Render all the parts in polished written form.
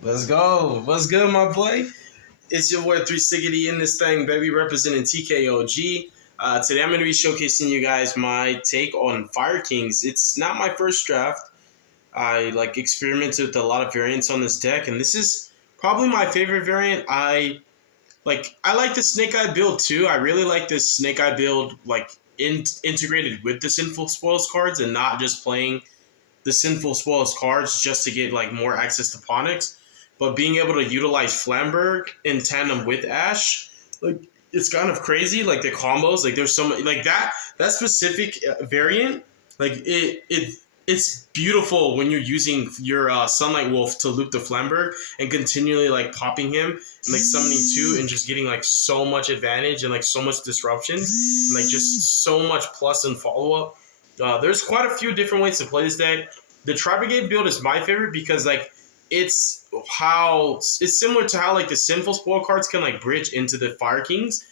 Let's go. What's good, my boy? It's your boy 360 in this thing, baby, representing TKOG. Today I'm going to be showcasing you guys my take on Fire Kings. It's not my first draft. I experimented with a lot of variants on this deck, and this is probably my favorite variant. I like the Snake Eye build too. I really like this Snake Eye build integrated with the Sinful Spoils cards and not just playing the Sinful Spoils cards just to get more access to Ponix, but being able to utilize Flamberg in tandem with Ash, it's kind of crazy. Like the combos, there's so much that specific variant. It's beautiful when you're using your Sunlight Wolf to loop the Flamberg and continually popping him and summoning two and just getting so much advantage and so much disruptions and just so much plus and follow up. There's quite a few different ways to play this deck. The Tri-Brigade build is my favorite because it's similar to how the Sinful Spoil cards can bridge into the Fire Kings,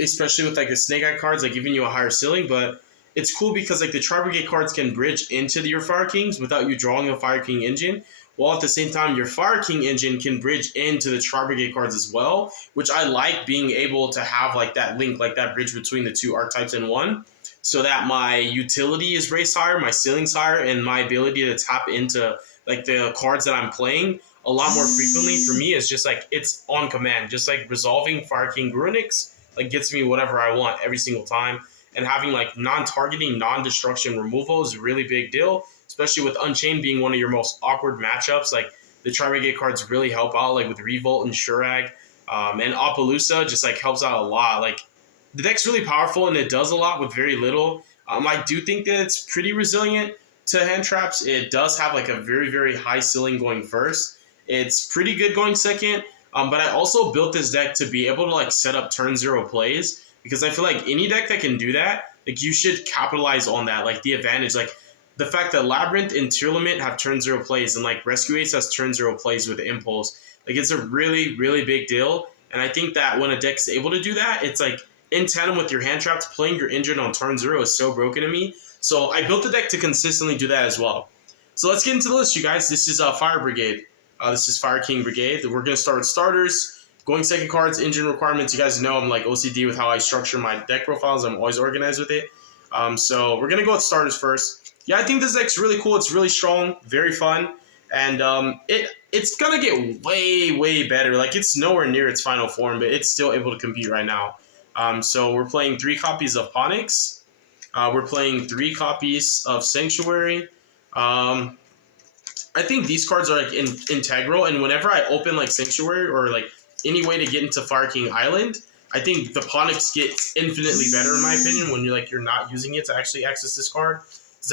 especially with the Snake Eye cards giving you a higher ceiling. But it's cool because the Tri-Brigade cards can bridge into your Fire Kings without you drawing a Fire King engine, while at the same time your Fire King engine can bridge into the Tri-Brigade cards as well, which I like being able to have that link, that bridge between the two archetypes in one, so that my utility is raised higher, my ceiling's higher, and my ability to tap into the cards that I'm playing a lot more frequently for me is just it's on command. Just resolving Fire King Grunix gets me whatever I want every single time. And having non-targeting, non-destruction removal is a really big deal, especially with Unchained being one of your most awkward matchups. The Tri-Brigade cards really help out with Revolt and Shurag. And Apollousa just helps out a lot. The deck's really powerful and it does a lot with very little. I do think that it's pretty resilient to hand traps. It does have a very, very high ceiling going first. It's pretty good going second. But I also built this deck to be able to set up turn zero plays, because I feel any deck that can do that, you should capitalize on that. The advantage, the fact that Labyrinth and Tearlament have turn zero plays and Rescue Ace has turn zero plays with Impulse. It's a really, really big deal. And I think that when a deck is able to do that, it's in tandem with your hand traps, playing your engine on turn zero is so broken to me. So I built the deck to consistently do that as well. So let's get into the list, you guys. This is Fire Brigade. This is Fire King Brigade. We're going to start with starters. Going second cards, engine requirements. You guys know I'm OCD with how I structure my deck profiles. I'm always organized with it. So we're going to go with starters first. Yeah, I think this deck's really cool. It's really strong, very fun. And it's going to get way, way better. It's nowhere near its final form, but it's still able to compete right now. So we're playing 3 copies of Ponix. We're playing 3 copies of Sanctuary. I think these cards are integral, and whenever I open Sanctuary or any way to get into Fire King Island, I think the Ponix gets infinitely better in my opinion when you're not using it to actually access this card. It's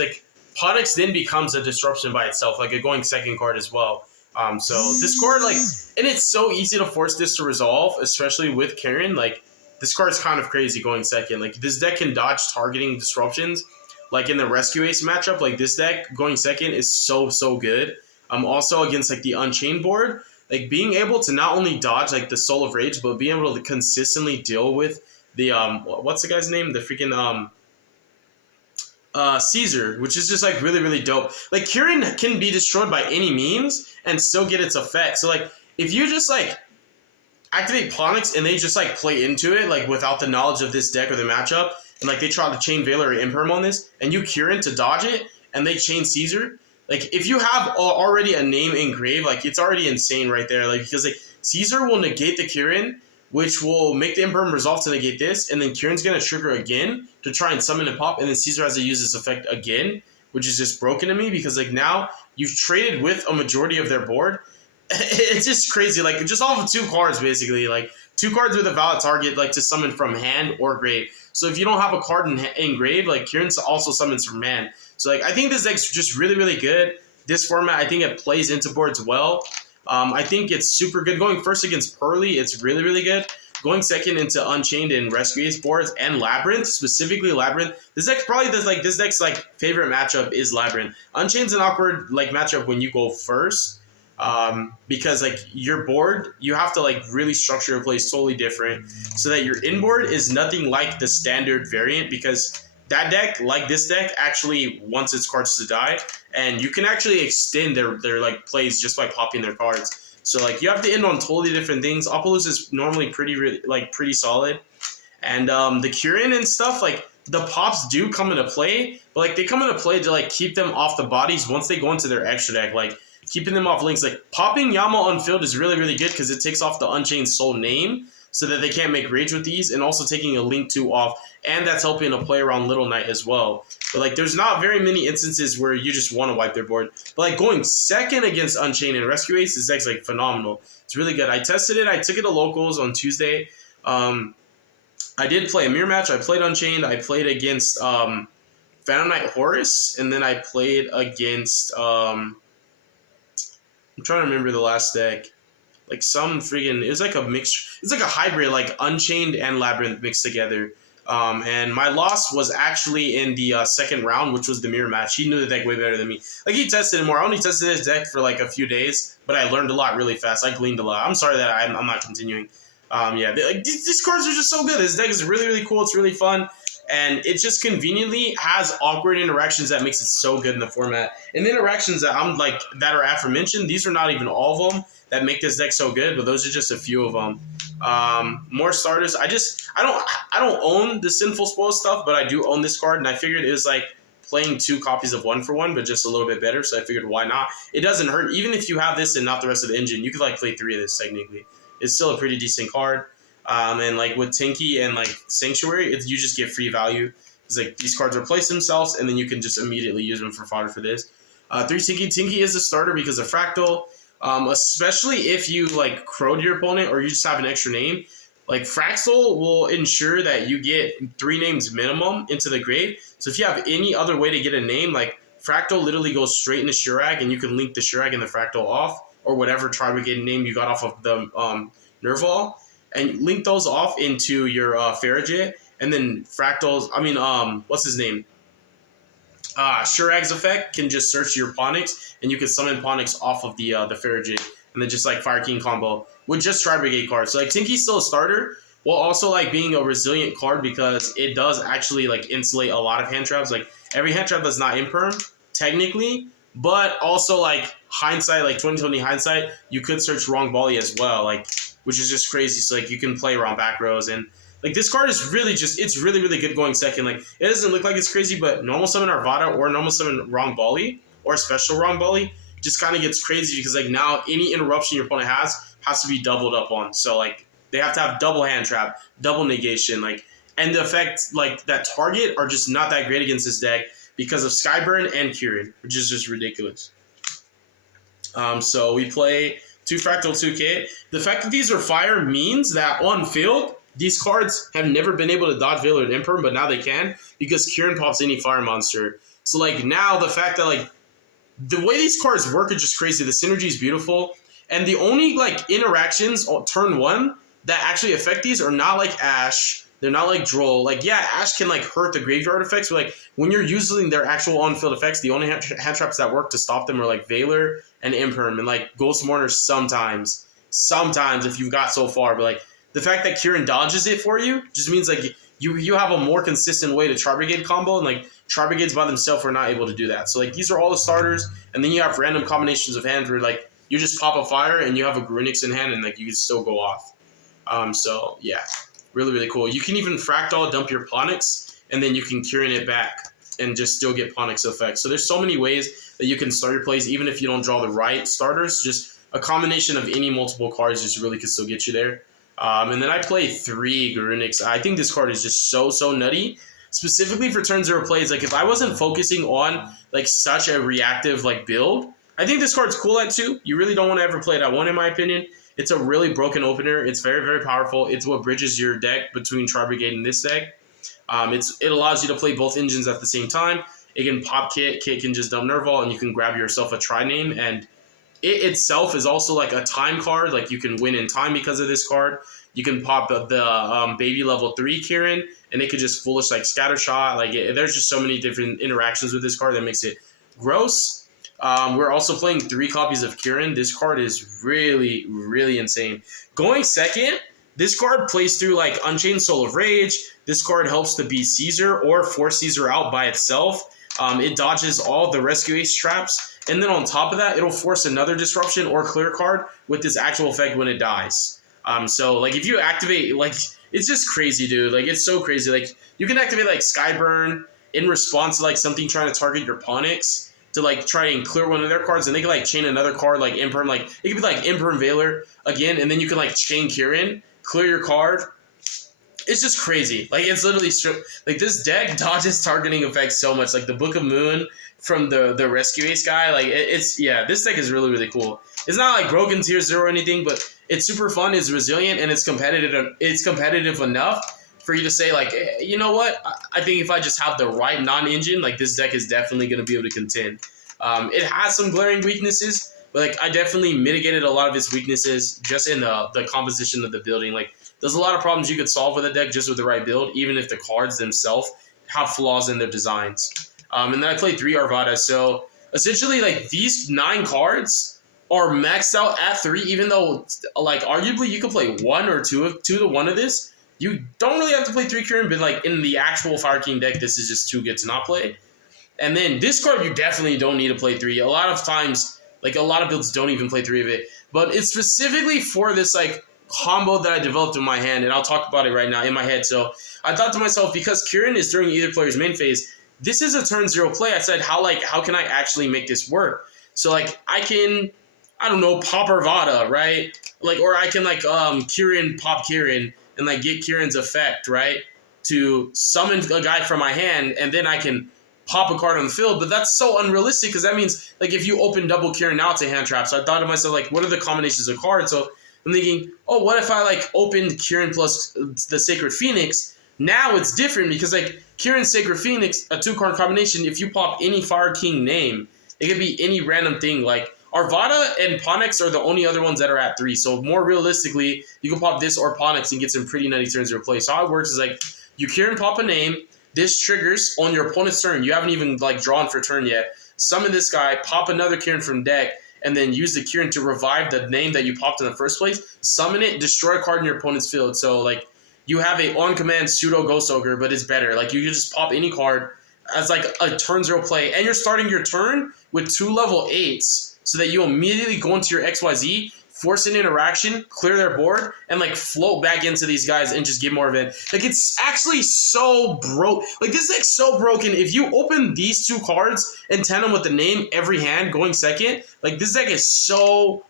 Ponix then becomes a disruption by itself, a going second card as well. So this card and it's so easy to force this to resolve, especially with Karen. This card's kind of crazy going second. This deck can dodge targeting disruptions. In the Rescue Ace matchup, this deck going second is so good. Also against the Unchained board, being able to not only dodge the Soul of Rage, but being able to consistently deal with the what's the guy's name? The freaking Caesar, which is just really, really dope. Kieran can be destroyed by any means and still get its effect. So if you just activate Ponix and they just play into it without the knowledge of this deck or the matchup, and they try to chain Valor or Imperm on this, and you Kieran to dodge it, and they chain Caesar. If you have already a name engraved, it's already insane right there. Because Caesar will negate the Kieran, which will make the Imperm resolve to negate this, and then Kieran's gonna trigger again to try and summon and pop, and then Caesar has to use this effect again, which is just broken to me because now you've traded with a majority of their board. It's just crazy. Just off of 2 cards basically. 2 cards with a valid target to summon from hand or grave. So if you don't have a card in grave, Kieran also summons from hand. So I think this deck's just really, really good. This format, I think it plays into boards well. I think it's super good. Going first against Pearly, it's really, really good. Going second into Unchained and Rescue Ace boards and Labyrinth, specifically Labyrinth. This deck's probably this deck's favorite matchup is Labyrinth. Unchained's an awkward matchup when you go first. Because your board, you have to really structure your plays totally different so that your inboard is nothing like the standard variant, because that deck, like this deck, actually wants its cards to die, and you can actually extend their like plays just by popping their cards. So like you have to end on totally different things. Apollou's is normally pretty solid, and the Kirin and stuff, like the pops do come into play, but like they come into play to like keep them off the bodies once they go into their extra deck. Like keeping them off links, like popping Yama on field is really good because it takes off the Unchained Soul name, so that they can't make rage with these, and also taking a Link 2 off, and that's helping to play around Little Knight as well. But like there's not very many instances where you just want to wipe their board. But like going second against Unchained and Rescue Ace, this deck's like phenomenal. It's really good. I tested it. I took it to locals on Tuesday. I did play a mirror match. I played Unchained. I played against Phantom Knight Horus, and then I played against I'm trying to remember the last deck. Like some freaking, it was like a mix. It's like a hybrid, like Unchained and Labyrinth mixed together. And my loss was actually in the second round, which was the mirror match. He knew the deck way better than me. Like he tested it more. I only tested this deck for like a few days, but I learned a lot really fast. I gleaned a lot. I'm sorry that I'm not continuing. These cards are just so good. This deck is really cool. It's really fun. And it just conveniently has awkward interactions that makes it so good in the format. And the interactions that that are aforementioned, these are not even all of them that make this deck so good, but those are just a few of them. More starters. I don't own the Sinful Spoil stuff, but I do own this card, and I figured it was like playing 2 copies of 1 for 1, but just a little bit better. So I figured why not? It doesn't hurt. Even if you have this and not the rest of the engine, you could like play 3 of this technically. It's still a pretty decent card. And like with Tinky and like Sanctuary, you just get free value. It's like these cards replace themselves, and then you can just immediately use them for fodder for this. 3 Tinky. Tinky is a starter because of Fractal. Especially if you like crowed your opponent or you just have an extra name. Like Fractal will ensure that you get 3 names minimum into the grave. So if you have any other way to get a name, like Fractal literally goes straight into Shirag, and you can link the Shirag and the Fractal off, or whatever Tri-Brigade name you got off of the Nerval, and link those off into your Farragut, and then Fractals, what's his name? Shirag's effect can just search your Ponix, and you can summon Ponix off of the Farragut, and then just like Fire King combo with just Tri-Brigade cards. So like Tinky's still a starter, while also like being a resilient card because it does actually like insulate a lot of hand traps. Like every hand trap that's not imperm, technically, but also like hindsight, like 2020 hindsight, you could search Wrong Bali as well, like which is just crazy. So like you can play around back rows, and like this card is it's really good going second. Like it doesn't look like it's crazy, but normal summon Arvada or normal summon Wrong Bali or special Wrong Bali just kind of gets crazy because like now any interruption your opponent has to be doubled up on. So like they have to have double hand trap, double negation, like, and the effect like that target are just not that great against this deck because of Skyburn and Kirin, which is just ridiculous. So we play 2 Fractal 2 Kit. The fact that these are fire means that on field, these cards have never been able to dodge Veil or Imperm, but now they can because Kirin pops any fire monster. So like now the fact that like the way these cards work is just crazy. The synergy is beautiful. And the only like interactions on turn 1 that actually affect these are not like Ash. They're not like Droll. Like, yeah, Ash can like hurt the graveyard effects, but like when you're using their actual on-field effects, the only hand traps that work to stop them are like Veiler and Imperm and like Ghost Mourner sometimes if you've got so far. But like the fact that Kirin dodges it for you just means like you have a more consistent way to Tri-Brigade combo, and like Tri-Brigades by themselves are not able to do that. So like these are all the starters, and then you have random combinations of hands where like you just pop a fire and you have a Grunix in hand and like you can still go off. So yeah, really cool. You can even Fractal dump your Ponix, and then you can Kirin it back and just still get Ponix effects. So there's so many ways that you can start your plays, even if you don't draw the right starters. Just a combination of any multiple cards just really could still get you there. And then I play 3 Grunix. I think this card is just so nutty, specifically for turn 0 plays. Like if I wasn't focusing on like such a reactive like build, I think this card's cool at 2. You really don't want to ever play it at 1 in my opinion. It's a really broken opener. It's very powerful. It's what bridges your deck between Tri-Brigade and this deck. It allows you to play both engines at the same time. It can pop Kit. Kit can just dump Nerval, and you can grab yourself a Tri-Name. And it itself is also like a time card. Like you can win in time because of this card. You can pop the baby level 3 Kirin, and it could just foolish like Scattershot. Like there's just so many different interactions with this card that makes it gross. We're also playing 3 copies of Kirin. This card is really insane. Going second, This card plays through like Unchained Soul of Rage. This card helps to beat Caesar or force Caesar out by itself. It dodges all the Rescue Ace traps. And then on top of that, it'll force another Disruption or Clear card with this actual effect when it dies. So like if you activate, like it's just crazy, dude. Like it's so crazy. Like you can activate like Skyburn in response to like something trying to target your Ponix to like try and clear one of their cards, and they can like chain another card like Imperm, like it could be like Imperm Veiler again, and then you can like chain Kirin, clear your card. It's just crazy. Like it's literally like this deck dodges targeting effects so much. Like the Book of Moon from the Rescue Ace guy. Like it's yeah, this deck is really really cool. It's not like broken tier 0 or anything, but it's super fun. It's resilient and it's competitive. It's competitive enough for you to say like, you know what? I think if I just have the right non-engine, like this deck is definitely going to be able to contend. It has some glaring weaknesses, but like I definitely mitigated a lot of its weaknesses just in the composition of the building. Like there's a lot of problems you could solve with a deck just with the right build, even if the cards themselves have flaws in their designs. And then I played 3 Arvada. So essentially like these 9 cards are maxed out at 3, even though like arguably you could play 1 or 2 to 1 of this. You don't really have to play 3 Kirin, but like in the actual Fire King deck, this is just too good to not play. And then this card, you definitely don't need to play 3. A lot of times, like a lot of builds don't even play 3 of it. But it's specifically for this like combo that I developed in my hand, and I'll talk about it right now in my head. So I thought to myself, because Kirin is during either player's main phase, this is a turn 0 play. I said, how can I actually make this work? So like I can, I don't know, pop Arvada, right? Like, or I can like Kirin, pop Kirin, and like get Kirin's effect, right? To summon a guy from my hand, and then I can pop a card on the field. But that's so unrealistic because that means like if you open double Kirin now, it's a hand trap. So I thought to myself, like, what are the combinations of cards? So I'm thinking, oh, what if I like opened Kirin plus the Sacred Phoenix? Now it's different because like Kirin Sacred Phoenix, a 2-card combination, if you pop any Fire King name, it could be any random thing. Like Arvada and Ponix are the only other ones that are at 3. So more realistically, you can pop this or Ponix and get some pretty nutty turns to play. So how it works is like you Kirin pop a name. This triggers on your opponent's turn. You haven't even like drawn for turn yet. Summon this guy, pop another Kirin from deck, and then use the Kirin to revive the name that you popped in the first place. Summon it, destroy a card in your opponent's field. So like you have a on-command pseudo Ghost Ogre, but it's better. Like you can just pop any card as like a turn 0 play, and you're starting your turn with 2 level 8s. So that you immediately go into your XYZ, force an interaction, clear their board, and like float back into these guys and just get more of it. Like it's actually so broke. Like this deck's so broken. If you open these 2 cards and tandem with the name every hand going second, like this deck is so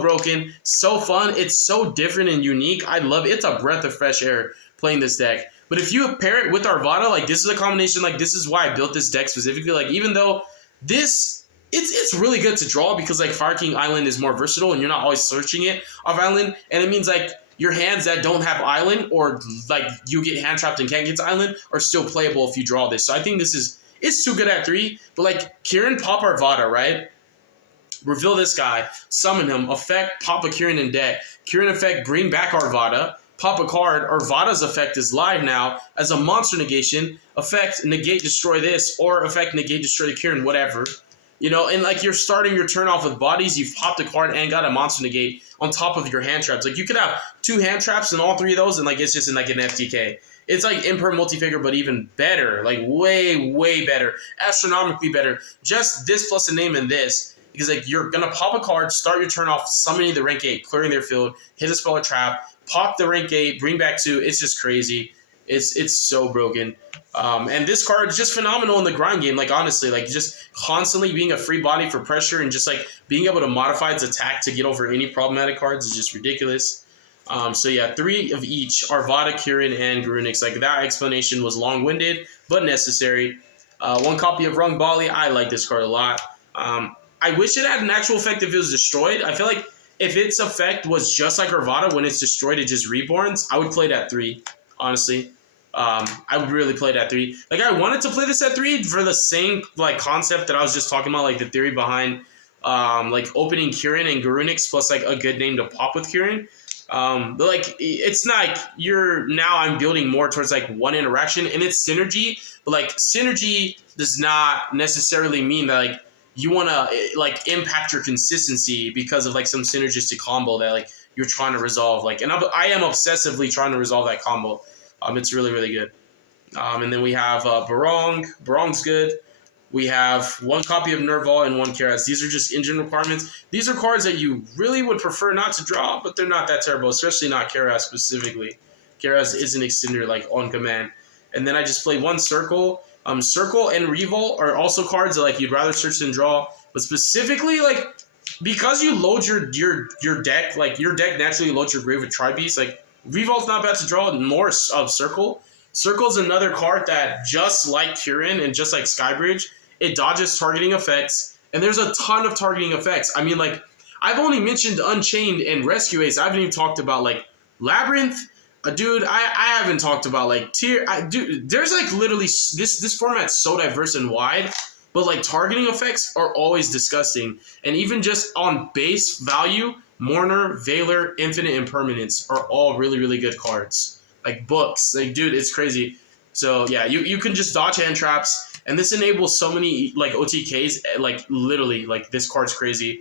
broken, so fun. It's so different and unique. I love it. It's a breath of fresh air playing this deck. But if you pair it with Arvada, like this is a combination. Like this is why I built this deck specifically. Like even though this. It's really good to draw because like Fire King Island is more versatile and you're not always searching it off island, and it means like your hands that don't have island or like you get hand trapped and can't get to island are still playable if you draw this. So I think it's too good at 3. But like Kirin pop Arvada, right? Reveal this guy, summon him, effect, pop a Kirin in deck. Kirin effect, bring back Arvada, pop a card. Arvada's effect is live now as a monster negation. Effect, negate, destroy this, or effect, negate, destroy the Kirin, whatever. You know, and like you're starting your turn off with bodies, you've popped a card and got a monster negate on top of your hand traps. Like you could have 2 hand traps and all 3 of those, and like it's just in like an FTK. It's like Imperm Multifigure, but even better, like way better, astronomically better. Just this plus a name and this, because like you're gonna pop a card, start your turn off, summoning the rank 8, clearing their field, hit a spell or trap, pop the rank 8, bring back 2. It's just crazy. It's so broken. And this card is just phenomenal in the grind game. Like, honestly, like just constantly being a free body for pressure and just like being able to modify its attack to get over any problematic cards is just ridiculous. So yeah, 3 of each, Arvada, Kirin, and Garunix. Like that explanation was long-winded, but necessary. 1 copy of Rung Bali. I like this card a lot. I wish it had an actual effect if it was destroyed. I feel like if its effect was just like Arvada, when it's destroyed, it just reborns, I would play it at 3, honestly. I would really play it at 3. Like, I wanted to play this at 3 for the same, like, concept that I was just talking about, like, the theory behind, like, opening Kirin and Garunix plus, like, a good name to pop with Kirin. But, like, it's not, like, I'm building more towards, like, 1 interaction, and it's synergy, but, like, synergy does not necessarily mean that, like, you want to, like, impact your consistency because of, like, some synergistic combo that, like, you're trying to resolve. Like, and I am obsessively trying to resolve that combo. It's really, really good. And then we have Barong. Barong's good. We have one copy of Nerval and one Keras. These are just engine requirements. These are cards that you really would prefer not to draw, but they're not that terrible, especially not Keras specifically. Keras is an extender, like, on command. And then I just play one Circle. Circle and Revolt are also cards that, like, you'd rather search than draw. But specifically, like, because you load your deck, like, your deck naturally loads your grave with Tri-Beast, like, Revolt's not bad to draw, nor Circle. Circle's another card that, just like Kirin and just like Skybridge, it dodges targeting effects, and there's a ton of targeting effects. I mean, like, I've only mentioned Unchained and Rescue Ace. I haven't even talked about, like, Labyrinth. Dude, I haven't talked about, like, Dude, there's, like, literally, this format's so diverse and wide, but, like, targeting effects are always disgusting. And even just on base value, Mourner, Veiler, Infinite, and Permanence are all really, really good cards. Like, books. Like, dude, it's crazy. So, yeah, you can just dodge hand traps. And this enables so many, like, OTKs, like, literally, like, this card's crazy.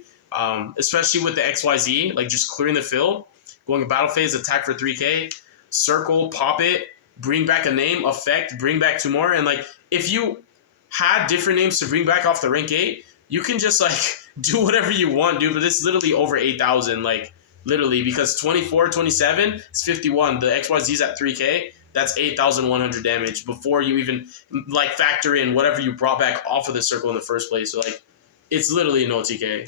Especially with the XYZ, like, just clearing the field, going to battle phase, attack for 3k, circle, pop it, bring back a name, effect, bring back 2 more. And, like, if you had different names to bring back off the rank 8, you can just, like, do whatever you want, dude. But it's literally over 8,000, like, literally, because 24, 27 is 51. The XYZ's at 3k. That's 8,100 damage before you even, like, factor in whatever you brought back off of the circle in the first place. So, like, it's literally an OTK.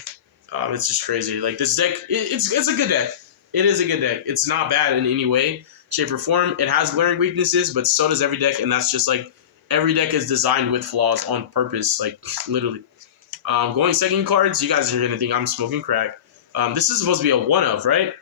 It's just crazy. Like, this deck, it's a good deck. It is a good deck. It's not bad in any way, shape, or form. It has glaring weaknesses, but so does every deck, and that's just, like, every deck is designed with flaws on purpose, like, literally. Going second cards, you guys are going to think I'm smoking crack. This is supposed to be a one-of, right?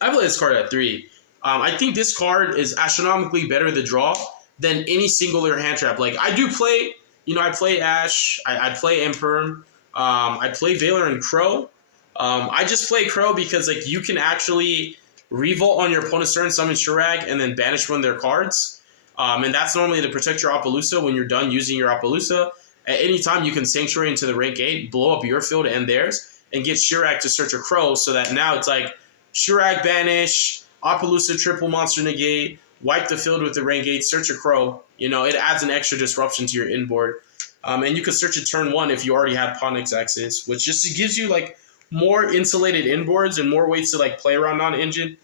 I play this card at 3. I think this card is astronomically better to draw than any singular hand trap. Like, I do play, I play Ash, I play Imperm, I play Veiler and Crow. I just play Crow because, like, you can actually revolt on your opponent's turn, summon Shurag, and then banish one of their cards. And that's normally to protect your Apollousa when you're done using your Apollousa. At any time, you can Sanctuary into the rank 8, blow up your field and theirs, and get Shurag to search a Crow, so that now it's like Shurag banish, Apollousa triple monster negate, wipe the field with the rank 8, search a Crow. It adds an extra disruption to your inboard. And you can search it turn 1 if you already have Ponix Axis, which just gives you, like, more insulated inboards and more ways to, like, play around non-engine.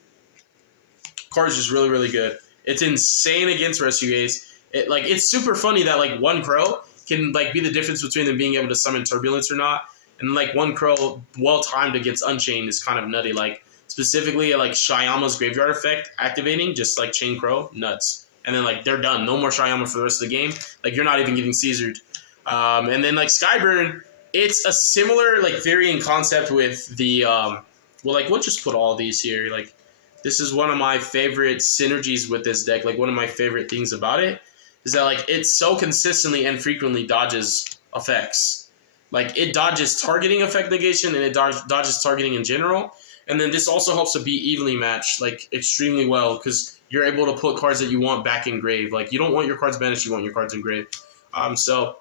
Card's just really, really good. It's insane against Rescue Ace. It's super funny that, like, one Crow can, like, be the difference between them being able to summon Turbulence or not. And, like, one Crow well-timed against Unchained is kind of nutty. Like, specifically, like, Shyama's Graveyard Effect activating, just like Chain Crow, nuts. And then, like, they're done. No more Shyama for the rest of the game. Like, you're not even getting Caesared. And then, like, Skyburn, it's a similar, like, varying concept with the, we'll just put all these here. Like, this is one of my favorite synergies with this deck. Like, one of my favorite things about it is that, like, it so consistently and frequently dodges effects. Like, it dodges targeting effect negation, and it dodges targeting in general. And then this also helps to be evenly matched, like, extremely well, because you're able to put cards that you want back in grave. Like, you don't want your cards banished, you want your cards in grave. So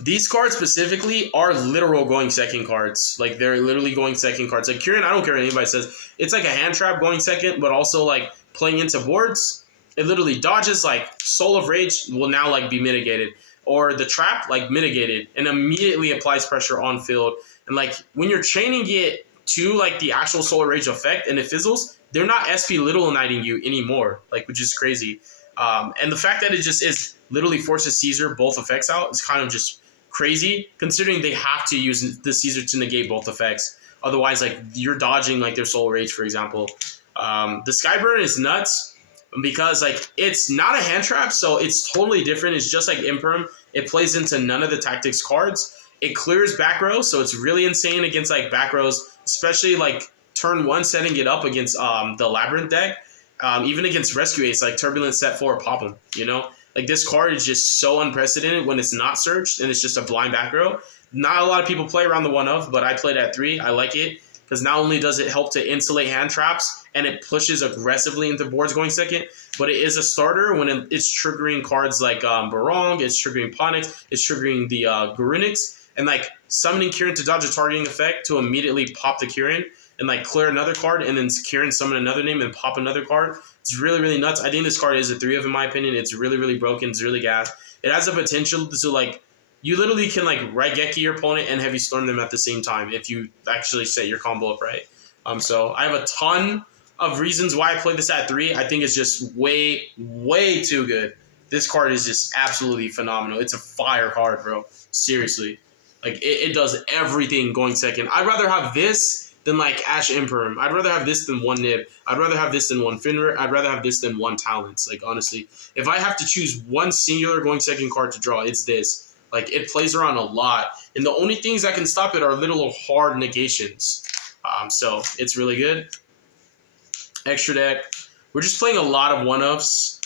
these cards specifically are literal going second cards. Like, they're literally going second cards. Like, Kirin, I don't care what anybody says. It's like a hand trap going second, but also, like, playing into boards. It literally dodges, like, Soul of Rage will now, like, be mitigated. Or the trap, like, mitigated, and immediately applies pressure on field. And, like, when you're chaining it to, like, the actual Solar Rage effect and it fizzles, they're not SP Little Knighting you anymore, like, which is crazy. And the fact that it just is literally forces Caesar both effects out is kind of just crazy, considering they have to use the Caesar to negate both effects. Otherwise, like, you're dodging, like, their Solar Rage, for example. The Skyburn is nuts because, like, it's not a hand trap, so it's totally different. It's just like Imperm. It plays into none of the tactics cards. It clears back row, so it's really insane against, like, back rows, especially, like, turn 1 setting it up against the Labyrinth deck. Even against Rescue Ace, like, Turbulence set 4, pop them, Like, this card is just so unprecedented when it's not searched and it's just a blind back row. Not a lot of people play around the 1-of, but I played at 3. I like it because not only does it help to insulate hand traps and it pushes aggressively into boards going second, but it is a starter when it's triggering cards like Barong, it's triggering Ponix, it's triggering the Garunix. and like summoning Kieran to dodge a targeting effect to immediately pop the Kieran and like clear another card, and then Kieran summon another name and pop another card. It's really, really nuts. I think this card is a 3 of, in my opinion. It's really, really broken. It's really gas. It has the potential to like, you literally can like Raigeki your opponent and Heavy Storm them at the same time if you actually set your combo up right. So I have a ton of reasons why I play this at 3. I think it's just way, way too good. This card is just absolutely phenomenal. It's a fire card, bro. Seriously. Like, it does everything going second. I'd rather have this than, like, Ash Imperm. I'd rather have this than 1 Nib. I'd rather have this than 1 Finra. I'd rather have this than 1 Talents. Like, honestly. If I have to choose one singular going second card to draw, it's this. Like, it plays around a lot. And the only things that can stop it are little hard negations. So, it's really good. Extra deck. We're just playing a lot of 1-ups.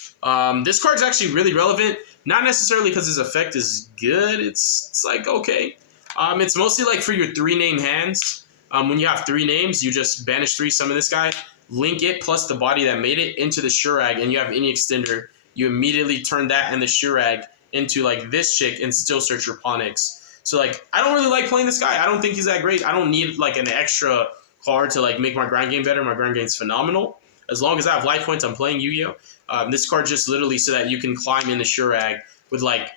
This card's actually really relevant. Not necessarily because his effect is good. It's like, okay. It's mostly like for your 3-name hands. When you have 3 names, you just banish 3, summon this guy, link it plus the body that made it into the Shurag, and you have any extender. You immediately turn that and the Shurag into like this chick and still search your Ponix. So like, I don't really like playing this guy. I don't think he's that great. I don't need like an extra card to like make my ground game better. My ground game's phenomenal. As long as I have life points, I'm playing Yu-Gi-Oh! This card just literally so that you can climb in the Shurag with like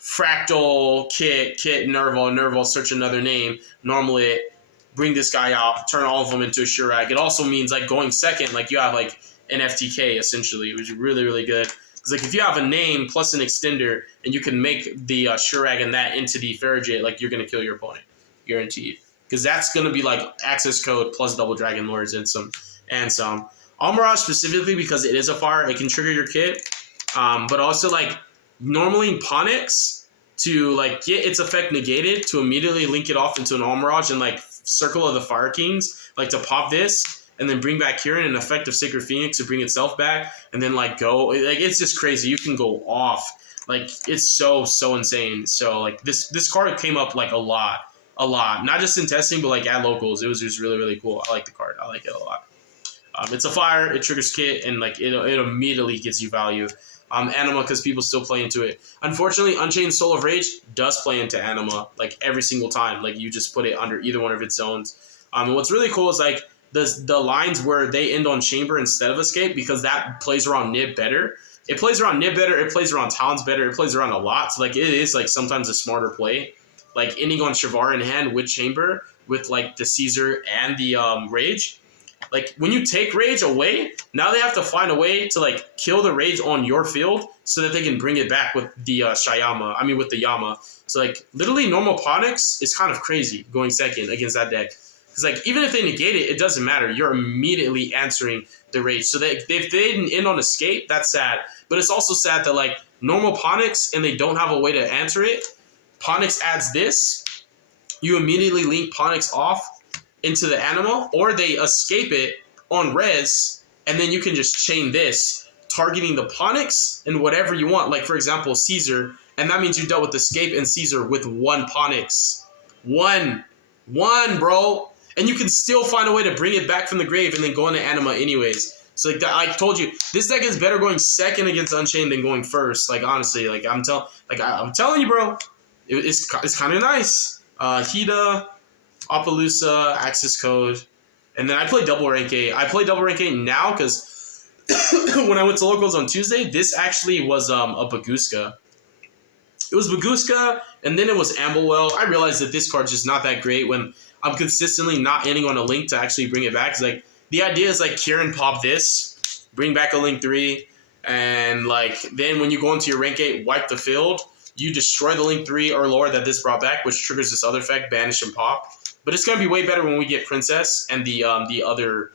Fractal, Kit, Nerval, search another name, normal it, bring this guy out, turn all of them into a Shurag. It also means like going second, like you have like an FTK essentially, which is really, really good. Because like if you have a name plus an extender and you can make the Shurag and that into the Farragut, like you're going to kill your opponent. Guaranteed. Because that's going to be like access code plus double Dragon Lords and some. Almirage specifically because it is a fire, it can trigger your kit. But also like normally in Ponix to like get its effect negated to immediately link it off into an Almirage and like Circle of the Fire Kings, like to pop this and then bring back Kieran and effect of Sacred Phoenix to bring itself back and then like go, like it's just crazy. You can go off. Like it's so insane. So like this card came up like a lot. Not just in testing, but like at locals. It was just really, really cool. I like the card. I like it a lot. It's a fire, it triggers kit, and like it immediately gets you value. Anima, because people still play into it. Unfortunately, Unchained Soul of Rage does play into Anima, like every single time. Like you just put it under either one of its zones. And what's really cool is like the lines where they end on Chamber instead of Escape, because that plays around Nib better. It plays around Nib better, it plays around Talons better, it plays around a lot. So like it is like sometimes a smarter play. Like ending on Shavar in hand with Chamber, with like the Caesar and the Rage. Like, when you take Rage away, now they have to find a way to, like, kill the Rage on your field so that they can bring it back with the with the Yama. So, like, literally normal Ponix is kind of crazy going second against that deck. Because, like, even if they negate it, it doesn't matter. You're immediately answering the Rage. So, if they didn't end on Escape, that's sad. But it's also sad that, like, normal Ponix and they don't have a way to answer it. Ponix adds this. You immediately link Ponix off into the animal, or they escape it on res, and then you can just chain this, targeting the Ponix and whatever you want. Like, for example, Caesar, and that means you dealt with Escape and Caesar with 1 Ponix. One, bro. And you can still find a way to bring it back from the grave and then go into Anima anyways. So, like, I told you, this deck is better going second against Unchained than going first. Like, honestly, like, I'm telling you, bro, it's kind of nice. Hida, Appaloosa, Access Code, and then I play Double Rank 8. I play Double Rank 8 now because when I went to locals on Tuesday, this actually was a Baguska. It was Baguska, and then it was Amblewell. I realized that this card's just not that great when I'm consistently not ending on a link to actually bring it back. It's like, the idea is like Kieran pop this, bring back a link 3, and like then when you go into your rank 8, wipe the field, you destroy the link 3 or lower that this brought back, which triggers this other effect, banish and pop. But it's gonna be way better when we get Princess and the other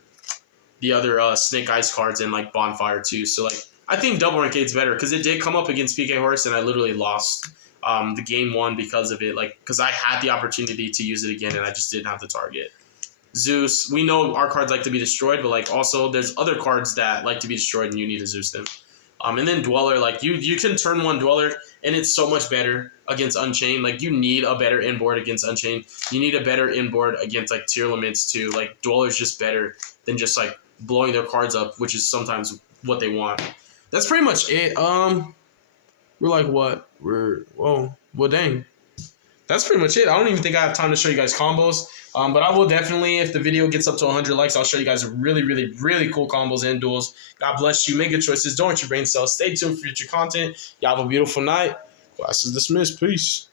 Snake Eyes cards and like Bonfire too. So like I think Double Rank 8's better because it did come up against PK Horse and I literally lost the game 1 because of it. Like because I had the opportunity to use it again and I just didn't have the target. Zeus, we know our cards like to be destroyed, but like also there's other cards that like to be destroyed and you need to Zeus them. And then Dweller, like you can turn 1 Dweller and it's so much better against Unchained. Like you need a better inboard against Unchained. You need a better inboard against like tier limits too. Like Dweller's just better than just like blowing their cards up, which is sometimes what they want. That's pretty much it. We're like what? Well dang. that's pretty much it. I don't even think I have time to show you guys combos. But I will definitely, if the video gets up to 100 likes, I'll show you guys really, really, really cool combos and duels. God bless you. Make good choices. Don't let your brain cells. Stay tuned for future content. Y'all have a beautiful night. Class is dismissed. Peace.